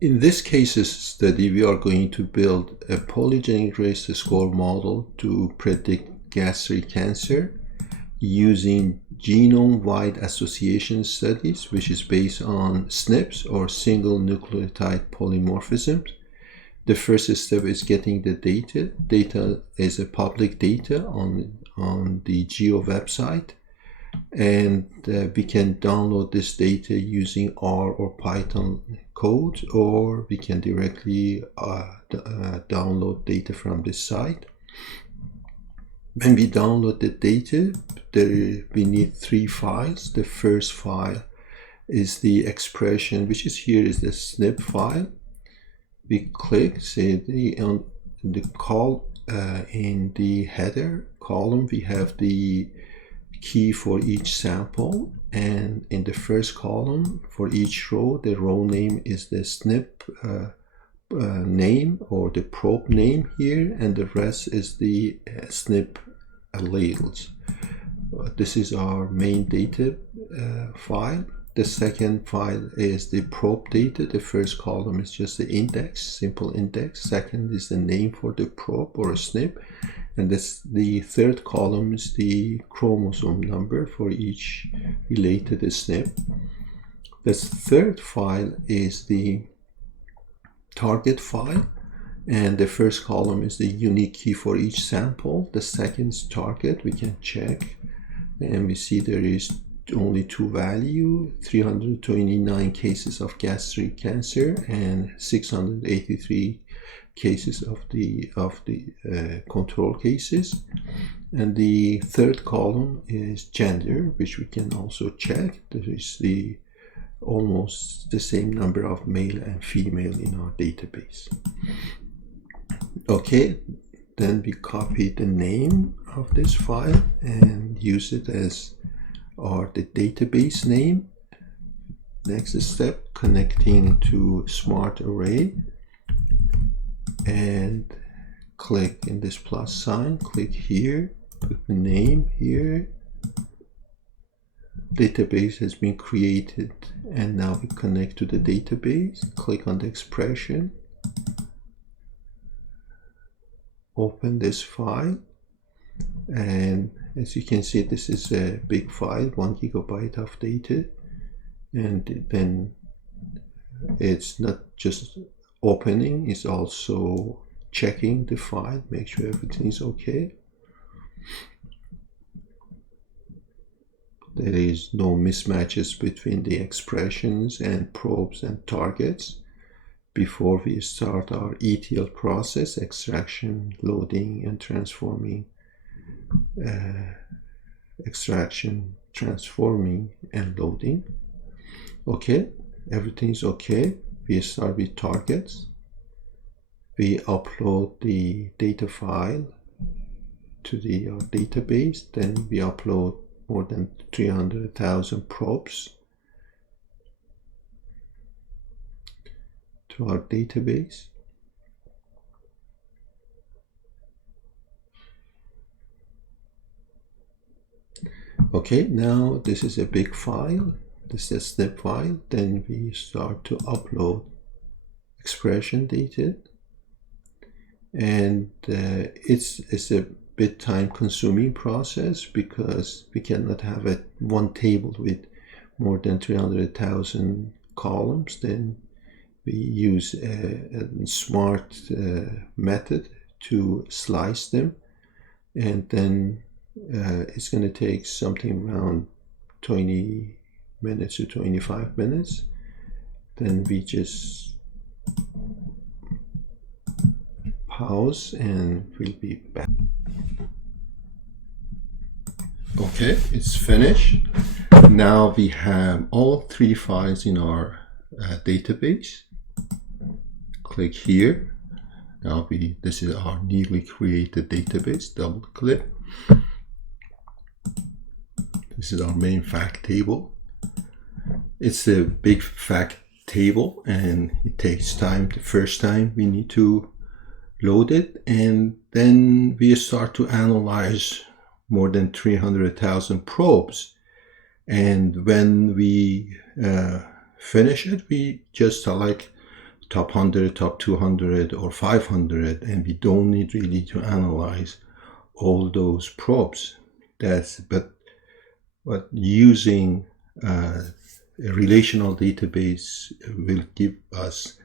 In this case study, we are going to build a polygenic race score model to predict gastric cancer using genome-wide association studies, which is based on SNPs or single nucleotide polymorphisms. The first step is getting the data. Data is a public data on the GEO website, and we can download this data using R or Python code, or we can directly download data from this site. When we download the data, we need 3 files. The first file is the expression, which is here is the SNP file. We click, say on the call in the header column, we have the key for each sample, and in the first column for each row, the row name is the SNP name or the probe name here, and the rest is the SNP alleles. This is our main data file. The second file is the probe data. The first column is just the index, simple index. Second is the name for the probe or a SNP. And the third column is the chromosome number for each related SNP. The third file is the target file. And the first column is the unique key for each sample. The second is target. We can check. And we see there is only 2 values, 329 cases of gastric cancer and 683 cases of the control cases. And the third column is gender, which we can also check. There is almost the same number of male and female in our database. Okay, then we copy the name of this file and use it as the database name. Next step, connecting to smart array, and click in this plus sign, click here, put the name here. Database has been created, and now we connect to the database. Click on the expression, open this file, and as you can see, this is a big file, 1 GB of data, and then it's not just opening, it's also checking the file, make sure everything is okay. There is no mismatches between the expressions and probes and targets. Before we start our ETL process, extraction, loading, and transforming, extraction, transforming, and loading. Okay, everything is okay. We start with targets. We upload the data file to the database. Then we upload more than 300,000 probes to our database. Okay, now this is a big file. This is a SNP file. Then we start to upload expression data, and it's a bit time consuming process because we cannot have one table with more than 300,000 columns. Then we use a smart method to slice them, and then it's going to take something around 20 minutes to 25 minutes. Then we just pause and we'll be back. Okay, it's finished. Now we have all 3 files in our database. Click here. Now this is our newly created database. Double click. This is our main fact table. It's a big fact table and it takes time. The first time we need to load it, and then we start to analyze more than 300,000 probes. And when we finish it, we just select top 100, top 200, or 500, and we don't need really to analyze all those probes. But using a relational database will give us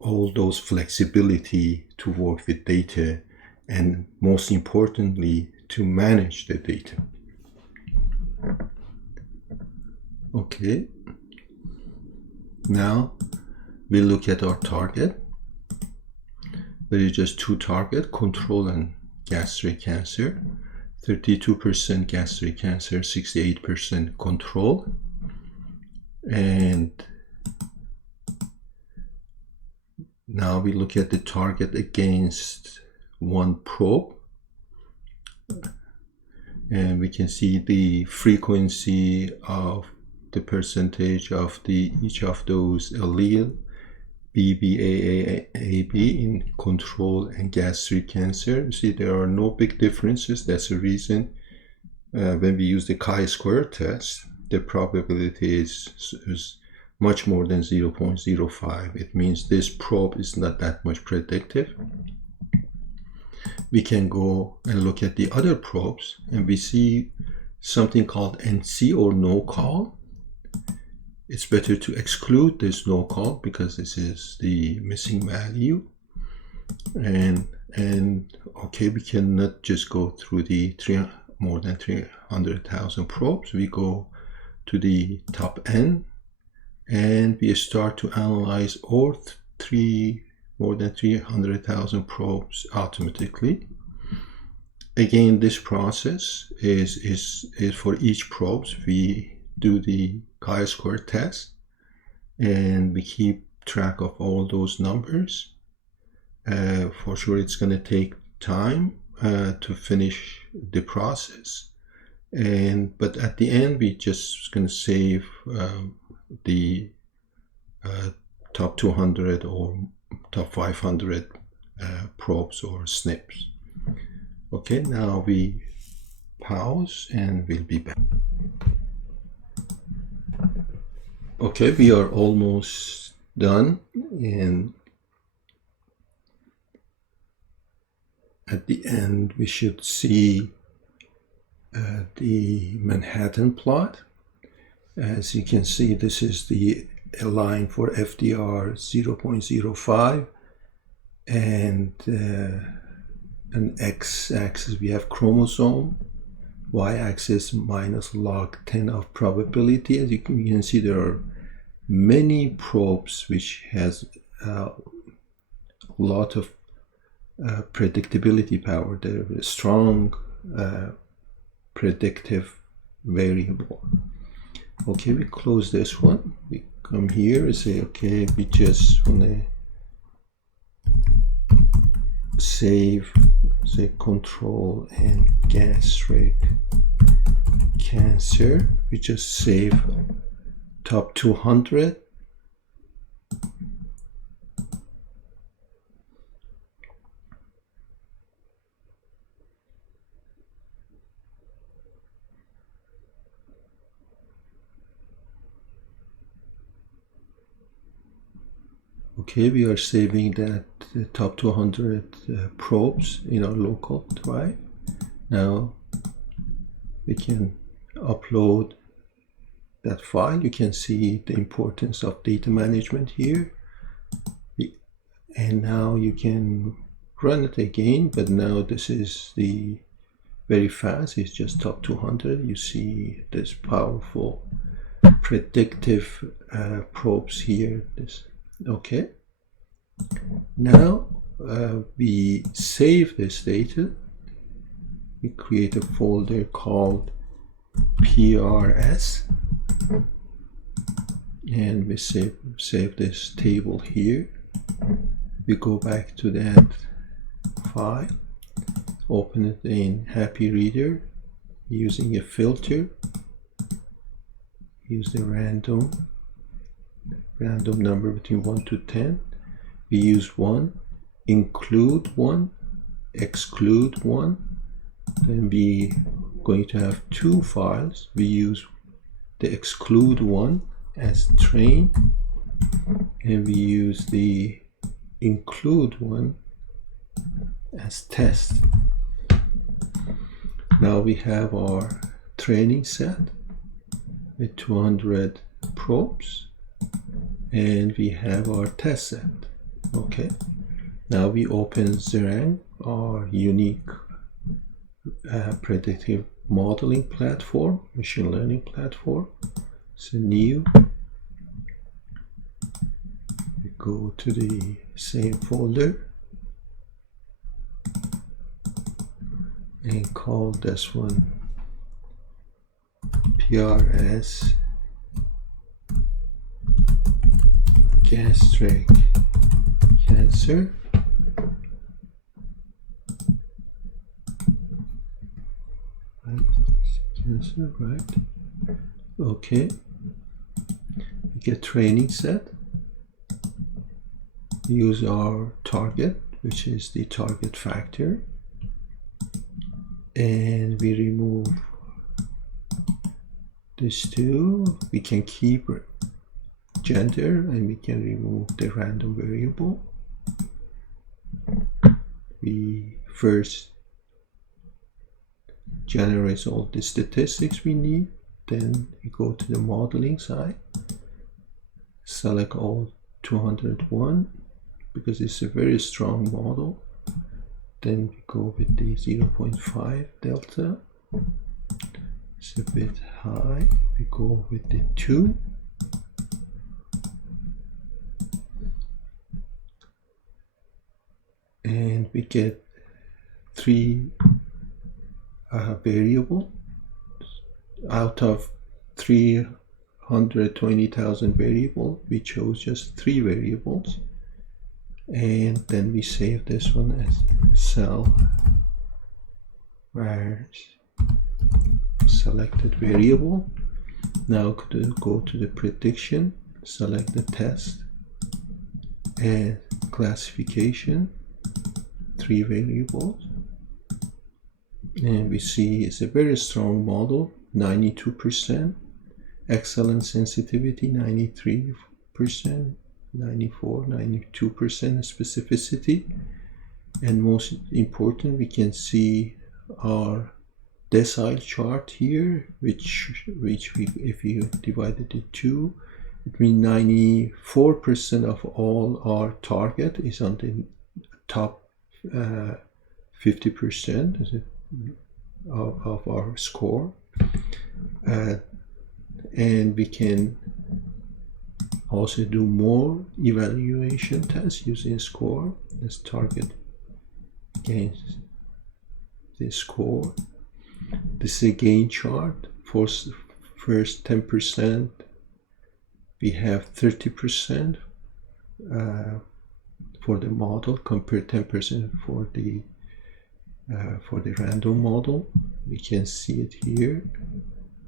all those flexibility to work with data, and most importantly, to manage the data. Okay, now we look at our target. There is just two targets, control and gastric cancer. 32% gastric cancer, 68% control. And now we look at the target against one probe. And we can see the frequency of the percentage of each of those allele, BBAAB in control and gastric cancer. You see there are no big differences. That's the reason when we use the chi-square test, the probability is much more than 0.05. It means this probe is not that much predictive. We can go and look at the other probes, and we see something called NC, or no call. It's better to exclude this no call because this is the missing value. And okay, we cannot just go through the more than 300,000 probes. We go to the top N, and we start to analyze all more than 300,000 probes automatically. Again, this process is for each probe. We do the chi-square test, and we keep track of all those numbers. For sure, it's going to take time to finish the process, but at the end, we just going to save the top 200 or top 500 probes or SNPs. Okay, now we pause and we'll be back. Okay, we are almost done, and at the end we should see the Manhattan plot. As you can see, this is the line for FDR 0.05, and an x-axis we have chromosome, y-axis minus log 10 of probability. As you can see, there are many probes which has a lot of predictability power. They're a strong predictive variable. Okay, we close this one. We come here and say, okay, we just want to save, say, control and gastric cancer. We just save top 200. Okay, we are saving that top 200 probes in our local drive. Now we can upload that file. You can see the importance of data management here. And now you can run it again, but now this is the very fast. It's just top 200. You see this powerful predictive probes here. Okay. Now we save this data. We create a folder called PRS, and we save this table here. We go back to that file, open it in Happy Reader using a filter. Use the random number between 1 to 10. We use 1, include 1, exclude 1. Then we going to have two files. We use the exclude one as train, and we use the include one as test. Now we have our training set with 200 probes, and we have our test set. Okay, now we open Zerang, our unique predictive modeling platform, machine learning platform. So new, we go to the same folder and call this one PRS gastric cancer. Cancer, right? Okay. We get training set. We use our target, which is the target factor, and we remove this two. We can keep gender, and we can remove the random variable. We first generate all the statistics we need, then we go to the modeling side, select all 201 because it's a very strong model. Then we go with the 0.5 delta. It's a bit high. We go with the 2. And we get 3 variable out of 320,000 variable. We chose just 3 variables, and then we save this one as cell vars selected variable. Now go to the prediction, select the test and classification, 3 variables. And we see it's a very strong model, 92%, excellent sensitivity, 93%, 94, 92% specificity, and most important, we can see our decile chart here, which if you divided it 2, it means 94% of all our target is on the top 50% of our score, and we can also do more evaluation tests using score. Let's target against the score. This is a gain chart. For first 10%, we have 30% for the model, compared 10% for the random model. We can see it here,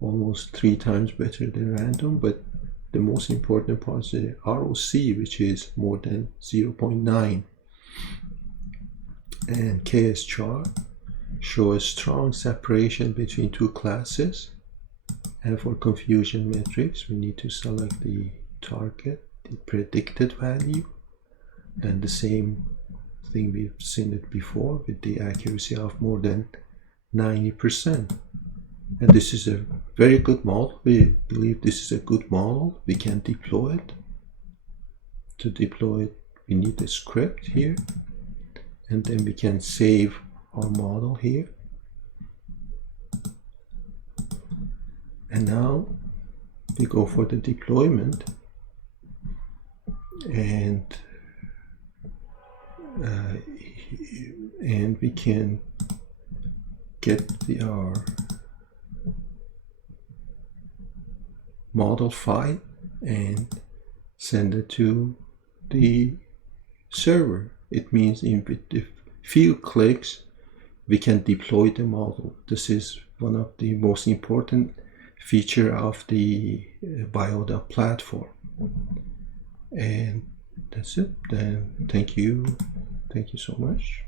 almost 3 times better than random, but the most important part is the ROC, which is more than 0.9. And KS chart show a strong separation between 2 classes. And for confusion metrics, we need to select the target, the predicted value, and the same thing we've seen it before with the accuracy of more than 90%. And this is a very good model. We believe this is a good model. We can deploy it. To deploy it, we need a script here, and then we can save our model here. And now we go for the deployment, and we can get our model file and send it to the server. It means in a few clicks we can deploy the model. This is one of the most important feature of the Bioda platform. And that's it. Then thank you so much.